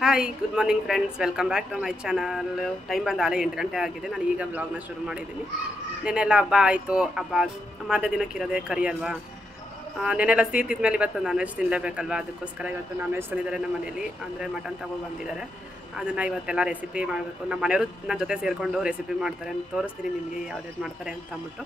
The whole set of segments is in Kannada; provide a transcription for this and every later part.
Hi good morning friends, welcome back to my channel. Time ಬಂದು ಆಲೆ 8 ಗಂಟೆ ಆಗಿದೆ. ನಾನು ಈಗ ವ್ಲಾಗ್ನ ಶುರು ಮಾಡಿದ್ದೀನಿ. ನೆನ್ನೆಲ್ಲ ಹಬ್ಬ ಆಯಿತು. ಹಬ್ಬ ಮಾದೇ ದಿನಕ್ಕಿರೋದೇ ಕರಿ ಅಲ್ವಾ. ನೆನ್ನೆಲ್ಲ ಸೀತಿದ ಮೇಲೆ ಇವತ್ತು ನಾನ್ ವೆಜ್ ತಿನ್ನಲೇಬೇಕಲ್ವ, ಅದಕ್ಕೋಸ್ಕರ ಇವತ್ತು ನಾನ್ ವೆಜ್ ತಂದಿದ್ದಾರೆ ನಮ್ಮ ಮನೇಲಿ. ಅಂದರೆ ಮಟನ್ ತಗೊಂಡು ಬಂದಿದ್ದಾರೆ. ಅದನ್ನು ಇವತ್ತೆಲ್ಲ ರೆಸಿಪಿ ಮಾಡಬೇಕು. ನಮ್ಮ ಮನೆಯವರು ನನ್ನ ಜೊತೆ ಸೇರಿಕೊಂಡು ರೆಸಿಪಿ ಮಾಡ್ತಾರೆ. ತೋರಿಸ್ತೀನಿ ನಿಮಗೆ ಯಾವ್ದು ಮಾಡ್ತಾರೆ ಅಂತ ಅಂದ್ಬಿಟ್ಟು.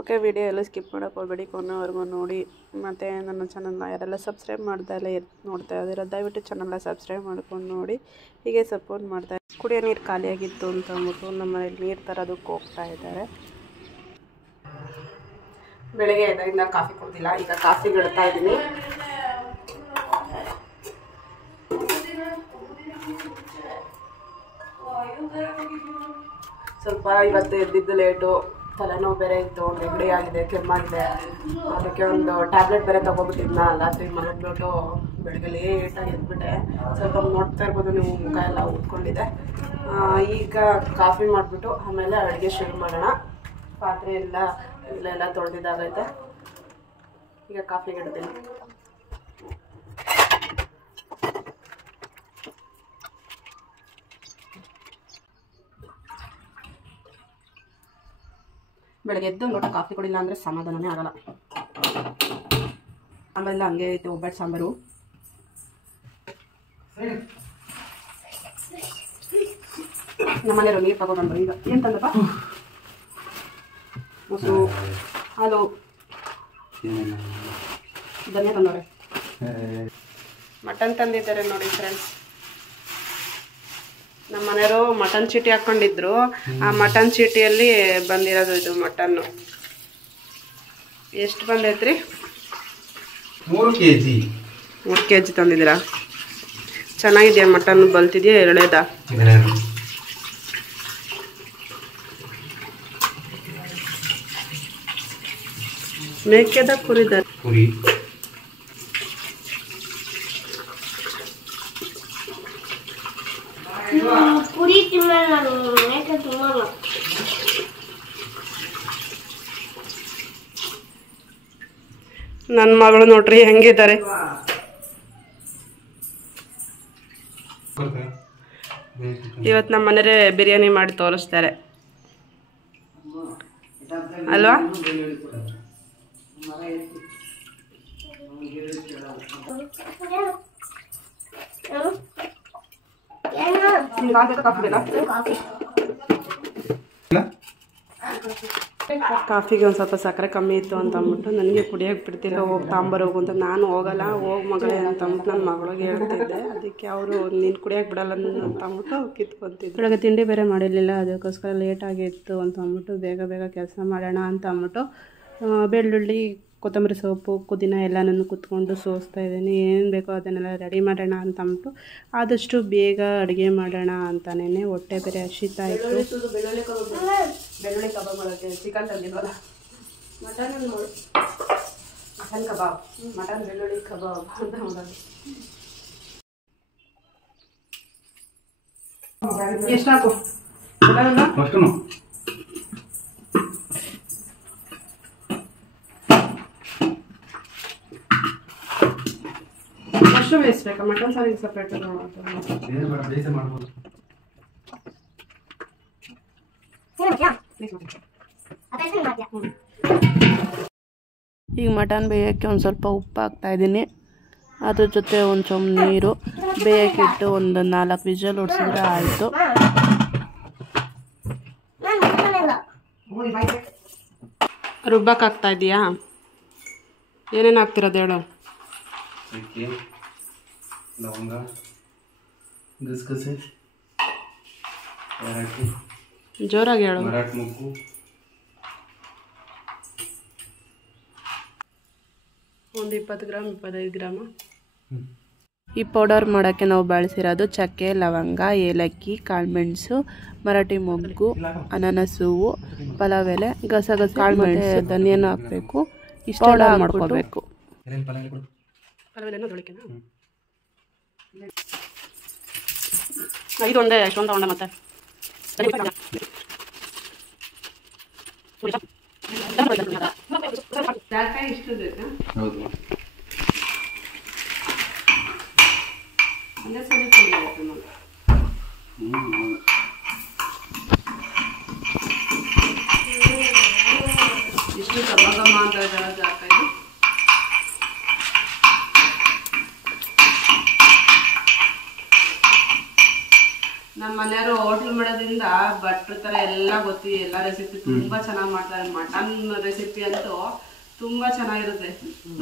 ಓಕೆ, ವಿಡಿಯೋ ಎಲ್ಲ ಸ್ಕಿಪ್ ಮಾಡೋಕೆ ಹೋಗಬೇಡಿ, ಕೊನೆವರೆಗೂ ನೋಡಿ. ಮತ್ತು ನನ್ನ ಚಾನಲ್ನ ಯಾರೆಲ್ಲ ಸಬ್ಸ್ಕ್ರೈಬ್ ಮಾಡ್ತಾ ಇಲ್ಲ ನೋಡ್ತಾ ಇದ್ದೀರ, ದಯವಿಟ್ಟು ಚಾನಲ್ನ ಸಬ್ಸ್ಕ್ರೈಬ್ ಮಾಡ್ಕೊಂಡು ನೋಡಿ, ಹೀಗೆ ಸಪೋರ್ಟ್ ಮಾಡ್ತಾ. ಕುಡಿಯೋ ನೀರು ಖಾಲಿಯಾಗಿತ್ತು ಅಂತ ಅಂದ್ಬಿಟ್ಟು ನಮ್ಮ ಮನೇಲಿ ನೀರು ತರೋದಕ್ಕೆ ಹೋಗ್ತಾ ಇದ್ದಾರೆ. ಬೆಳಗ್ಗೆ ಎದ್ದರಿಂದ ಕಾಫಿ ಕೊಡ್ತಿಲ್ಲ, ಈಗ ಕಾಫಿ ಇಡ್ತಾ ಇದ್ದೀನಿ. ಸ್ವಲ್ಪ ಇವತ್ತು ಎದ್ದಿದ್ದು ಲೇಟು, ತಲೆನೋವು ಬೇರೆ ಇತ್ತು, ನೆಗಡಿ ಆಗಿದೆ, ಕೆಮ್ಮಾಗಿದೆ. ಅದಕ್ಕೆ ಒಂದು ಟ್ಯಾಬ್ಲೆಟ್ ಬೇರೆ ತೊಗೊಬಿಟ್ಟಿದ್ನ. ರಾತ್ರಿ ಮಲಗ್ಬಿಟ್ಟು ಬೆಳಗ್ಗೆ ಲೇಟಾಗಿ ಎದ್ಬಿಟ್ಟೆ. ಸ್ವಲ್ಪ ನೋಡ್ತಾ ಇರ್ಬೋದು ನೀವು, ಮುಖ ಎಲ್ಲ ಉಟ್ಕೊಂಡಿದೆ. ಈಗ ಕಾಫಿ ಮಾಡಿಬಿಟ್ಟು ಆಮೇಲೆ ಅಡುಗೆ ಶುರು ಮಾಡೋಣ. ಪಾತ್ರೆ ಎಲ್ಲ ಇಲ್ಲೆಲ್ಲ ತೊಳೆದಿದ್ದಾಗೈತೆ. ಈಗ ಕಾಫಿಗೆ ಇಡ್ತೀನಿ. ಬೆಳಗ್ಗೆ ಎದ್ದು ಲೋಟ ಕಾಫಿ ಕೊಡಿಲ್ಲ ಅಂದರೆ ಸಮಾಧಾನನೇ ಆಗಲ್ಲ. ಆಮೇಲೆ ಹಂಗೆ ಐತೆ ಒಬ್ಬಟ್ಟು ಸಾಂಬಾರು. ನಮ್ಮನೆಯವರು ನೀರು ತಗೊಂಡ್ಬಂದ್ರು. ಈಗ ಏನು ತಂದಪ್ಪ? ಮೊಸರು, ಹಾಲು, ಧನ್ಯ ತಂದವ್ರೆ. ಮಟನ್ ತಂದಿದ್ದಾರೆ ನೋಡಿ ಫ್ರೆಂಡ್ಸ್. ನಮ್ಮ ಮನೆಯವರು ಮಟನ್ ಚೀಟಿ ಹಾಕ್ಕೊಂಡಿದ್ರು. ಆ ಮಟನ್ ಚೀಟಿಯಲ್ಲಿ ಬಂದಿರೋದು ಇದು ಮಟನ್ನು. ಎಷ್ಟು ಬಂದೈತ್ರಿ? 3 kg. 3 kg ತಂದಿದ್ದೀರಾ? ಚೆನ್ನಾಗಿದೆಯಾ ಮಟನ್? ಬಲ್ತಿದೆಯಾ? ಎಳೆದಾ? ಮೇಕೆದ ಕುರಿದ? ಕುರಿ. ಕುರಿ ತಿನ್ನಲ್ಲ, ಮೇಕೆ ತಿನ್ನಲ್ಲ. ನನ್ನ ಮಗಳು ನೋಡ್ರಿ ಹೆಂಗಿದ್ದಾರೆ. ಇವತ್ತು ನಮ್ಮ ಮನೆಯವ್ರೆ ಬಿರಿಯಾನಿ ಮಾಡಿ ತೋರಿಸ್ತಾರೆ ಅಲ್ವಾ? ಕಾಫಿಗೆ ಒಂದು ಸ್ವಲ್ಪ ಸಕ್ಕರೆ ಕಮ್ಮಿ ಇತ್ತು ಅಂತ ಅಂದ್ಬಿಟ್ಟು ನನಗೆ ಕುಡಿಯೋಕೆ ಬಿಡ್ತಿಲ್ಲ. ಹೋಗಿ ತಾಂಬರೋಗು ಅಂತ. ನಾನು ಹೋಗಲ್ಲ, ಹೋಗಿ ಮಗಳೇ ಅಂತ ಅಂದ್ಬಿಟ್ಟು ನನ್ನ ಮಗಳಿಗೆ ಹೇಳ್ತಿದ್ದೆ. ಅದಕ್ಕೆ ಅವರು ನೀನು ಕುಡಿಯೋಕೆ ಬಿಡಲ್ಲ ಅಂತ ಅಂದ್ಬಿಟ್ಟು ಕಿತ್ಕೊಂತಿದ್ರು. ಬೆಳಗ್ಗೆ ತಿಂಡಿ ಬೇರೆ ಮಾಡಿರಲಿಲ್ಲ, ಅದಕ್ಕೋಸ್ಕರ ಲೇಟಾಗಿತ್ತು ಅಂತ ಅಂದ್ಬಿಟ್ಟು ಬೇಗ ಬೇಗ ಕೆಲಸ ಮಾಡೋಣ ಅಂತ ಅಂದ್ಬಿಟ್ಟು ಬೆಳ್ಳುಳ್ಳಿ, ಕೊತ್ತಂಬರಿ ಸೊಪ್ಪು, ಪುದೀನ ಎಲ್ಲನೂ ಕುತ್ಕೊಂಡು ಸೋಸ್ತಾ ಇದ್ದೀನಿ. ಏನು ಬೇಕೋ ಅದನ್ನೆಲ್ಲ ರೆಡಿ ಮಾಡೋಣ ಅಂತ ಅಂದ್ಬಿಟ್ಟು ಆದಷ್ಟು ಬೇಗ ಅಡುಗೆ ಮಾಡೋಣ ಅಂತಲೇ. ಹೊಟ್ಟೆ ಬೇರೆ ಹಸಿತಾ ಇತ್ತು. ಬೆಳ್ಳುಳ್ಳಿ ಕಬಾಬ್ ಮಾಡೋಕ್ಕೆ ಚಿಕನ್ ತಂದಿಲ್ವಲ್ಲ, ಮಟನ್ ಕಬಾಬ್, ಮಟನ್ ಬೆಳ್ಳುಳ್ಳಿ ಕಬಾಬ್ ಅಂತ ಮಾಡೋದು. ಎಷ್ಟು ಹಾಕು? ಮಶ್ರೂಮ್ ಎಷ್ಟು ಬೇಕಾ? ಮಟನ್ ಸಾರಿಗೆ ಸಪ್ರೇಟ್ ಮಾಡ್ಬೋದು. ಈಗ ಮಟನ್ ಬೇಯೋಕ್ಕೆ ಒಂದು ಸ್ವಲ್ಪ ಉಪ್ಪು ಹಾಕ್ತಾ ಇದ್ದೀನಿ. ಅದ್ರ ಜೊತೆ ಒಂದು ಚೊಂಬು ನೀರು ಬೇಯೋಕ್ಕಿಟ್ಟು ಒಂದು 4 ವಿಷಲ್ ಹೊಡ್ಸಿದ್ರೆ ಆಯಿತು. ರುಬ್ಬಕ್ಕೆ ಹಾಕ್ತಾ ಇದೀಯಾ? ಏನೇನು ಹಾಕ್ತಿರೋದು ಹೇಳು? ಅಕ್ಕಿ, ಲವಂಗ, ಗಸಗಸೆ, ಏಲಕ್ಕಿ, ಜೋರಾಗಿ ಹೇಳು. ಮರಾಠ ಮುಗ್ಗು, ಒಂದು 20 ಗ್ರಾಮ್ 25 ಗ್ರಾಮ. ಈ ಪೌಡರ್ ಮಾಡೋಕ್ಕೆ ನಾವು ಬಳಸಿರೋದು ಚಕ್ಕೆ, ಲವಂಗ, ಏಲಕ್ಕಿ, ಕಾಳುಮೆಣಸು, ಮರಾಠಿ ಮೊಗ್ಗು, ಅನಾನಸ್ ಹೂವು, ಪಲಾವ್ ಎಲೆ, ಗಸಗಸೆ, ಕಾಳುಮೆಣಸು, ಧನಿಯನ್ನು ಹಾಕಬೇಕು. ಇಷ್ಟು ಪೌಡರ್ ಮಾಡ್ಕೋಬೇಕು. ಇದೊಂದೇ ಎಷ್ಟೊಂದು ತಗೊಂಡೆ ಮತ್ತೆ ಹೌದು. ಒಂದೇ ಸಲ ಪುಡಿ ಆಯಿತು ನೋಡಿ. ಇಷ್ಟು ಘಮ ಅಂತ ಇದ್ದಾರೆ ಜಾಕಾಯಿ. ನಮ್ಮ ಮನೆಯವರು ಹೋಟ್ಲ್ ಮಾಡೋದ್ರಿಂದ ಭಟ್ರ ಥರ ಎಲ್ಲ ಗೊತ್ತಿ ಎಲ್ಲ ರೆಸಿಪಿ ತುಂಬ ಚೆನ್ನಾಗಿ ಮಾಡ್ತಾರೆ. ಮಟನ್ ರೆಸಿಪಿ ಅಂತೂ ತುಂಬ ಚೆನ್ನಾಗಿರುತ್ತೆ.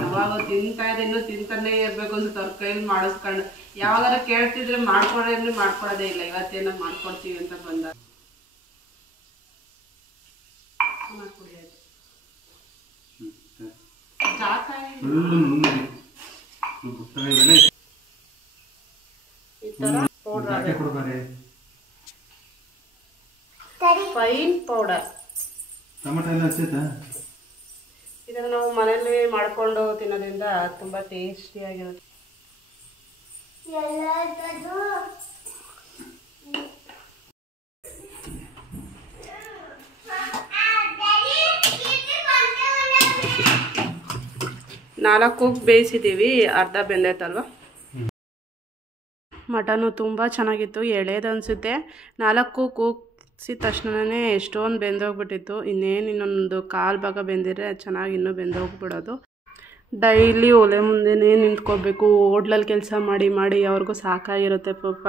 ಯಾವಾಗ ತಿಂತಾ ಇದೆ ಇನ್ನೂ ತಿಂತಾನೆ ಇರಬೇಕು ಅನ್ಸುತ್ತೆ ಅವ್ರ ಕೈಲಿ ಮಾಡಿಸ್ಕೊಂಡು. ಯಾವಾಗಾರ ಕೇಳ್ತಿದ್ರೆ ಮಾಡ್ಕೊಡೋದ್ರೆ ಮಾಡ್ಕೊಡೋದೇ ಇಲ್ಲ. ಇವತ್ತೇನೋ ಮಾಡ್ಕೊಡ್ತೀವಿ ಅಂತ ಬಂದಾಗ ಫೈನ್ ಪೌಡರ್. ಇದನ್ನು ನಾವು ಮನೆಯಲ್ಲಿ ಮಾಡ್ಕೊಂಡು ತಿನ್ನೋದ್ರಿಂದ ತುಂಬಾ ಟೇಸ್ಟಿಯಾಗಿರುತ್ತೆ. ನಾಲ್ಕು ಬೇಯಿಸಿದ್ದೀವಿ, ಅರ್ಧ ಬೆಂದೈತಲ್ವ. ಮಟನು ತುಂಬ ಚೆನ್ನಾಗಿತ್ತು, ಎಳೆದು ಅನಿಸುತ್ತೆ. 4 ಕೂಗ್ಸಿದ ತಕ್ಷಣವೇ ಎಷ್ಟೊಂದು ಬೆಂದೋಗ್ಬಿಟ್ಟಿತ್ತು. ಇನ್ನೊಂದು ಕಾಲು ಭಾಗ ಬೆಂದಿದ್ರೆ ಚೆನ್ನಾಗಿ ಇನ್ನೂ ಬೆಂದೋಗ್ಬಿಡೋದು. ಡೈಲಿ ಒಲೆ ಮುಂದೆನೇ ನಿಂತ್ಕೋಬೇಕು. ಹೋಟ್ಲಲ್ಲಿ ಕೆಲಸ ಮಾಡಿ ಮಾಡಿ ಅವ್ರಿಗೂ ಸಾಕಾಗಿರುತ್ತೆ ಪಾಪ.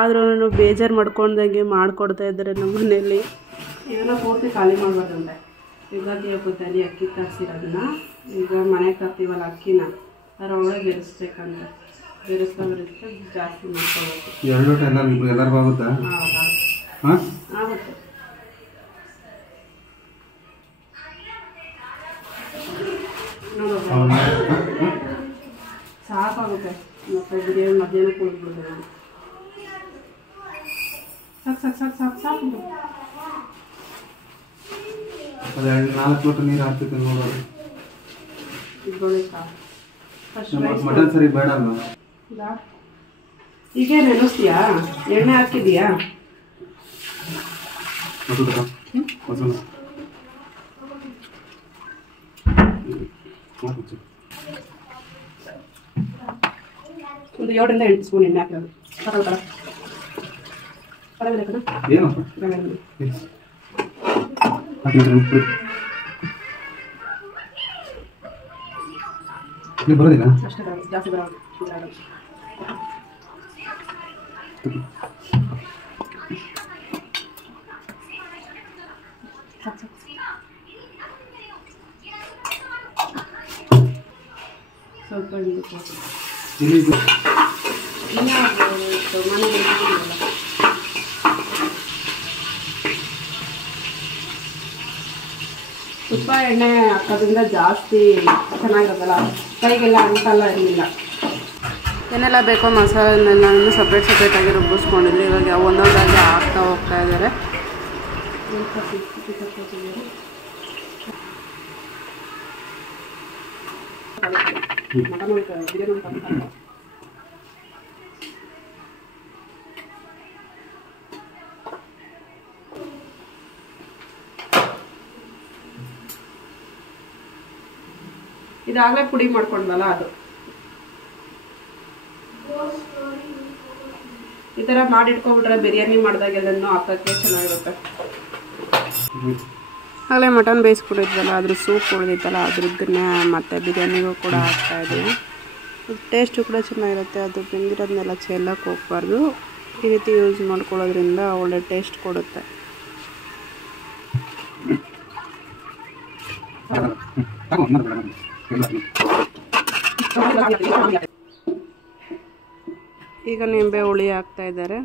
ಆದ್ರೂ ಬೇಜಾರು ಮಾಡ್ಕೊಂಡಂಗೆ ಮಾಡಿಕೊಡ್ತಾ ಇದ್ದಾರೆ ನಮ್ಮ ಮನೇಲಿ. ಇದನ್ನು ಪೂರ್ತಿ ಖಾಲಿ ಮಾಡಬಾರ್ದಂತೆ. ಯುಗಾದಿ ಹಬ್ಬದಲ್ಲಿ ಅಕ್ಕಿ ತರಿಸಿರೋದನ್ನ ಈಗ ಮನೆಗೆ ತರ್ತೀವಲ್ಲ ಅಕ್ಕಿನ ಅದರೊಳಗೆ ಬೆರೆಸ್ಬೇಕಂದ್ರೆ ಬೆರೆಸ್ತಾ ಜಾಸ್ತಿ ಮಾಡ್ಕೋಬೇಕು. 2 ಲೋಟ ಎಲ್ಲರಿಗೂ ಆಗುತ್ತಾ? ಆಗುತ್ತೆ. ಸಾಕಾಗುತ್ತೆ. ಮತ್ತೆ ಬಿರಿಯಾನಿ ಮಧ್ಯಾಹ್ನ ಕೂಡ್ಬಿಡ್ದೆ ನಾನು. ಸಾಕು. ಅದು 4 ಲೋಟ ನೀರು ಹಾಕ್ತಿದ್ದೆ ನೋಡೋದು. ಮಟನ್ ಸರಿ ಬೇಡ ಅಲ್ವಾ? ಈಗ ನೆನೆಸ್ತೀಯಾ? ಎಣ್ಣೆ ಹಾಕಿದೀಯಾ? ಒಂದು 7 ರಿಂದ 8 ಸ್ಪೂನ್ ಎಣ್ಣೆ ಹಾಕಿರೋದು. ಬರೋದಿಲ್ಲ ಅಷ್ಟೇ ಬರೋದು, ಜಾಸ್ತಿ ಬರೋದು. ಸ್ವಲ್ಪ ತುಪ್ಪ ಎಣ್ಣೆ ಹಾಕೋದ್ರಿಂದ ಜಾಸ್ತಿ ಚೆನ್ನಾಗಿರೋದಲ್ಲ, ಕೈಗೆಲ್ಲ ಅಂಟಲ್ಲ ಇರಲಿಲ್ಲ. ಏನೆಲ್ಲ ಬೇಕೋ ಮಸಾಲೆನೆಲ್ಲ ಸಪ್ರೇಟಾಗಿ ರುಬ್ಬಿಸ್ಕೊಂಡಿದ್ರು. ಇವಾಗ ಒಂದೊಂದಾಗಿ ಹಾಕ್ತಾ ಹೋಗ್ತಾ ಇದ್ದಾರೆ. ಇದಾಗಲೇ ಪುಡಿ ಮಾಡ್ಕೊಂಡ್ವಲ್ಲ ಅದು. ಈ ಥರ ಮಾಡಿಟ್ಕೊಬಿಟ್ರೆ ಬಿರಿಯಾನಿ ಮಾಡಿದಾಗೆಲ್ಲನೂ ಹಾಕೋಕ್ಕೆ ಚೆನ್ನಾಗಿರುತ್ತೆ. ಆಗಲೇ ಮಟನ್ ಬೇಯಿಸ್ಕೊಡಿದ್ವಲ್ಲ ಅದ್ರ ಸೂಪ್ ಉಳಿದಿತ್ತಲ್ಲ ಅದ್ರದ್ದನ್ನೇ ಮತ್ತೆ ಬಿರಿಯಾನಿಗೂ ಕೂಡ ಹಾಕ್ತಾಯಿದ್ದೀನಿ. ಟೇಸ್ಟು ಕೂಡ ಚೆನ್ನಾಗಿರುತ್ತೆ. ಅದು ಬೆಂದಿರೋದನ್ನೆಲ್ಲ ಚೆಲ್ಲಕ್ಕೆ ಹೋಗ್ಬಾರ್ದು. ಈ ರೀತಿ ಯೂಸ್ ಮಾಡ್ಕೊಳ್ಳೋದ್ರಿಂದ ಒಳ್ಳೆ ಟೇಸ್ಟ್ ಕೊಡುತ್ತೆ. ಈಗ ನಿಂಬೆ ಹುಳಿ ಹಾಕ್ತಾ ಇದ್ದಾರೆ.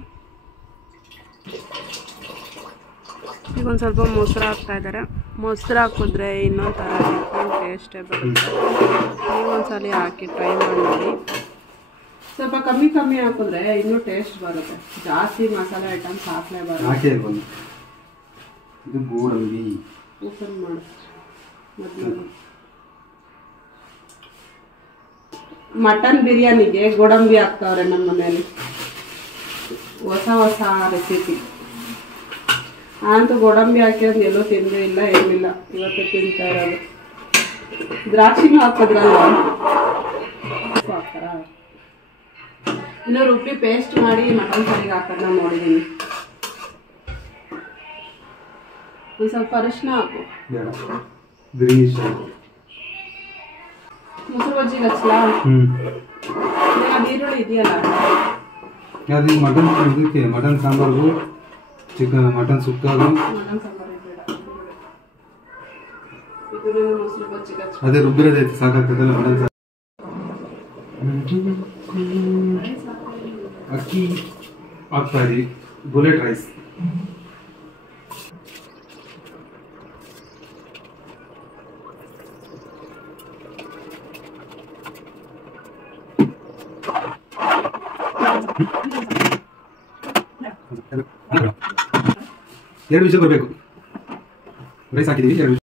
ಈಗ ಒಂದು ಸ್ವಲ್ಪ ಮೊಸರು ಹಾಕ್ತಾ ಇದ್ದಾರೆ. ಮೊಸರು ಹಾಕಿದ್ರೆ ಇನ್ನೊಂದು ಥರ ಡಿಫ್ರೆಂಟ್ ಟೇಸ್ಟೇ ಬರುತ್ತೆ. ನೀವು ಒಂದ್ಸಲ ಹಾಕಿ ಟ್ರೈ ಮಾಡಿ. ಸ್ವಲ್ಪ ಕಮ್ಮಿ ಹಾಕಿದ್ರೆ ಇನ್ನೂ ಟೇಸ್ಟ್ ಬರುತ್ತೆ. ಜಾಸ್ತಿ ಮಸಾಲೆ ಐಟಮ್ಸ್ ಹಾಕಲೇಬಾರ್ದು. ಓಪನ್ ಮಾಡು ಮೊದಲು. ಮಟನ್ ಬಿರಿಯಾನಿಗೆ ಗೋಡಂಬಿ ಹಾಕ್ತಾವ್ರೆ ನಮ್ಮ ಮನೆಯಲ್ಲಿ. ಹೊಸ ರೆಸಿಪಿ. ಅಂತೂ ಗೋಡಂಬಿ ಹಾಕಿರೋದು ಎಲ್ಲೂ ತಿಂದೇ ಇಲ್ಲ, ಏನಿಲ್ಲ. ಇವತ್ತು ತಿಂತಾ ಇರೋದು. ದ್ರಾಕ್ಷಿನೂ ಹಾಕಿದ್ರಲ್ವ, ಹಾಕ್ತಾರ. ಇನ್ನು ರುಬ್ಬಿ ಪೇಸ್ಟ್ ಮಾಡಿ ಮಟನ್ ಸಾರಿಗೆ ಹಾಕೋದನ್ನ ನೋಡಿದ್ದೀನಿ. ಒಂದು ಸ್ವಲ್ಪ ಅರಿಶಿನ ಹಾಕು. ಗ್ರೀನಿಶ್ ಮೊಸರು ಬಜ್ಜಿಗೆ ಹಚ್ಚಲಾ? ಅದು ಈರುಳ್ಳಿ ಇದೆಯಲ್ಲ, ಅದು ಮಟನ್ ಇದಕ್ಕೆ ಮಟನ್ ಸಾಂಬಾರ್ಗು ಚಿಕನ್ ಮಟನ್ ಸುಕ್ಕಾಗು ಮಟನ್ ಸಾಂಬಾರು ಬೇಡ, ಇದು ಮೊಸರು ಬಜ್ಜಿಗೆ ಹಚ್ಚ. ಅದೇ ರುಬ್ಬಿರೋದೈತೆ ಸಾಕಾಗ್ತದಲ್ಲ ಮಟನ್ ಸಾಂಬಾರು. ಅಕ್ಕಿ ಹಾಕ್ತಾ ಇದೀವಿ, ಬುಲೆಟ್ ರೈಸ್. ಎರಡು ವಿಷಯ ಬರಬೇಕು. ರೈಸ್ ಹಾಕಿದೀವಿ, ಎರಡು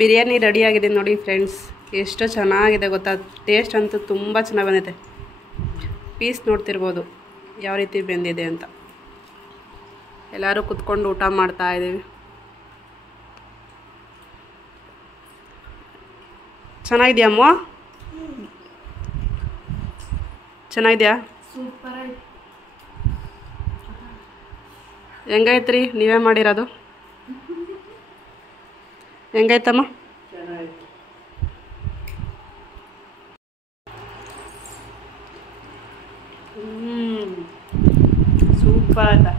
ಬಿರಿಯಾನಿ ರೆಡಿಯಾಗಿದೆ ನೋಡಿ ಫ್ರೆಂಡ್ಸ್. ಎಷ್ಟು ಚೆನ್ನಾಗಿದೆ ಗೊತ್ತಾ, ಟೇಸ್ಟ್ ಅಂತೂ ತುಂಬ ಚೆನ್ನಾಗಿ ಬಂದಿದೆ. ಪೀಸ್ ನೋಡ್ತಿರ್ಬೋದು ಯಾವ ರೀತಿ ಬೆಂದಿದೆ ಅಂತ. ಎಲ್ಲರೂ ಕುತ್ಕೊಂಡು ಊಟ ಮಾಡ್ತಾ ಇದ್ದೀವಿ. ಚೆನ್ನಾಗಿದೆಯಾ ಅಮ್ಮ? ಚೆನ್ನಾಗಿದೆಯಾ? ಸೂಪರ್ ಆಯ್ತು. ಹೆಂಗೈತ್ರಿ ನೀವೇ ಮಾಡಿರೋದು? ಹೆಂಗೈತಮ್ಮ? ಸೂಪರ್ ಆಯ್ತಾ?